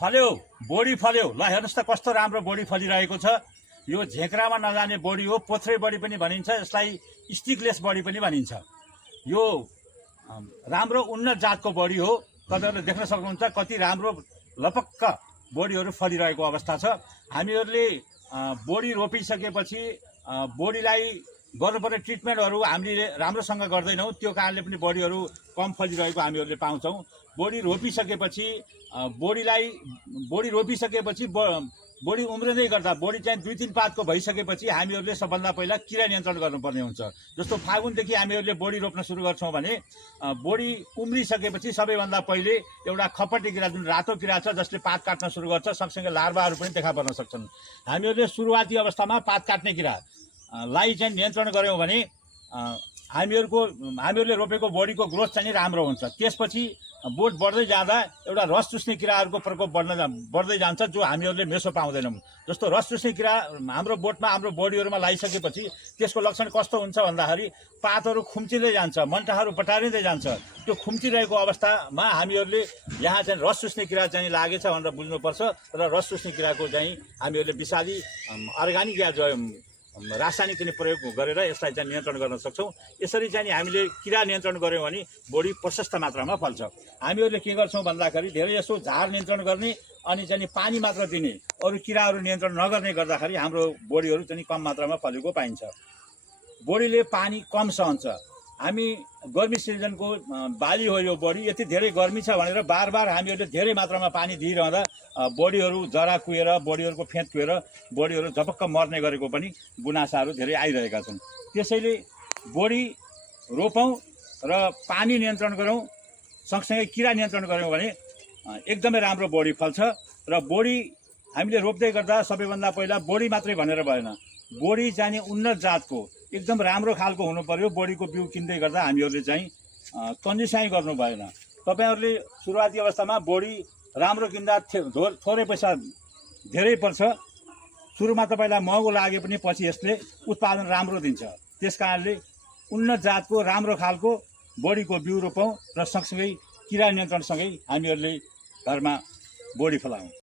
फल्यो, बोडी फल्यो। ल हेर्नुहोस् त कस्तो राम्रो बोडी फलिरहेको छ। यो झेक्रामा नजाने बोडी हो, पोथ्रे बडी पनि भनिन्छ, यसलाई स्टिकलेस बडी पनि भनिन्छ। यो राम्रो उन्नत जातको बडी हो। तपाईहरुले देख्न सक्नुहुन्छ कति राम्रो लपक्क बोडीहरू फलिरहेको अवस्था छ। हामीहरूले बोडी रोपिसकेपछि बोडीलाई गर्नुपर्ने ट्रिटमेन्टहरू हामीले राम्रोसँग गर्दैनौँ, त्यो कारणले पनि बोडीहरू कम फलिरहेको हामीहरूले पाउँछौँ। बोडी रोपिसकेपछि बोडी उम्रिँदै गर्दा बोडी चाहिँ 2-3 पातको भइसकेपछि हामीहरूले सबभन्दा पहिला किरा नियन्त्रण गर्नुपर्ने हुन्छ। जस्तो फागुनदेखि हामीहरूले बोडी रोप्न सुरु गर्छौँ भने बोडी उम्रिसकेपछि सबैभन्दा पहिले एउटा खपटी किरा, जुन रातो किरा छ, जसले पात काट्न सुरु गर्छ, सँगसँगै लार्भाहरू पनि देखा पर्न सक्छन्। हामीहरूले सुरुवाती अवस्थामा पात काट्ने किरा लाई चाहिँ नियन्त्रण गऱ्यौँ भने हामीहरूले रोपेको बोडीको ग्रोथ चाहिँ राम्रो हुन्छ। त्यसपछि बोट बढ्दै जाँदा एउटा रस चुस्ने किराहरूको प्रकोप बढ्दै जान्छ, जो हामीहरूले मेसो पाउँदैनौँ। जस्तो रस चुस्ने किरा हाम्रो बोटमा, हाम्रो बोडीहरूमा लगाइसकेपछि त्यसको लक्षण कस्तो हुन्छ भन्दाखेरि पातहरू खुम्चिँदै जान्छ, मन्टाहरू बटारिँदै जान्छ। त्यो खुम्चिरहेको अवस्थामा हामीहरूले यहाँ चाहिँ रस चुस्ने किरा चाहिँ लागेछ भनेर बुझ्नुपर्छ र रस चुस्ने किराको चाहिँ हामीहरूले विषादी अर्ग्यानिक या रासायनिक चाहिँ प्रयोग गरेर यसलाई चाहिँ नियन्त्रण गर्न सक्छौँ। यसरी चाहिँ हामीले किरा नियन्त्रण गऱ्यौँ भने बोडी प्रशस्त मात्रामा फल्छ। हामीहरूले के गर्छौँ भन्दाखेरि धेरै जसो झार नियन्त्रण गर्ने अनि चाहिँ पानी मात्र दिने, अरू किराहरू नियन्त्रण नगर्ने गर्दाखेरि हाम्रो बोडीहरू चाहिँ कम मात्रामा फलेको पाइन्छ। बोडीले पानी कम सहन्छ। हामी गर्मी सिजनको बाली हो यो बोडी, यति धेरै गर्मी छ भनेर बार हामीहरूले धेरै मात्रामा पानी दिइरहँदा बोडीहरू जरा कुहेर, बोडीहरूको फेद कुहेर बोडीहरू झपक्क मर्ने गरेको पनि गुनासाहरू धेरै आइरहेका छन्। त्यसैले बोडी रोपौँ र पानी नियन्त्रण गरौँ, सँगसँगै किरा नियन्त्रण गऱ्यौँ भने एकदमै राम्रो बोडी फल्छ। र बोडी हामीले रोप्दै गर्दा सबैभन्दा पहिला बोडी मात्रै भनेर भएन, बोडी चाहिँ उन्नत जातको एकदम राम्रो खालको हुनु पर्यो। बोडीको बिउ किन्दै गर्दा हामीहरूले चाहिँ कन्जुसाइ गर्नु भएन। तपाईहरुले सुरुवाती अवस्थामा बोडी राम्रो किन्दा थोरै पैसा धेरै पर्छ। सुरुमा तपाईलाई महँगो लागे पनि पछि यसले उत्पादन राम्रो दिन्छ। त्यसकारणले उन्नत जातको राम्रो खालको बोडीको बिउ रोपौँ र सँगसँगै किरा नियन्त्रणसँगै हामीहरूले घरमा बोडी फलाउँ।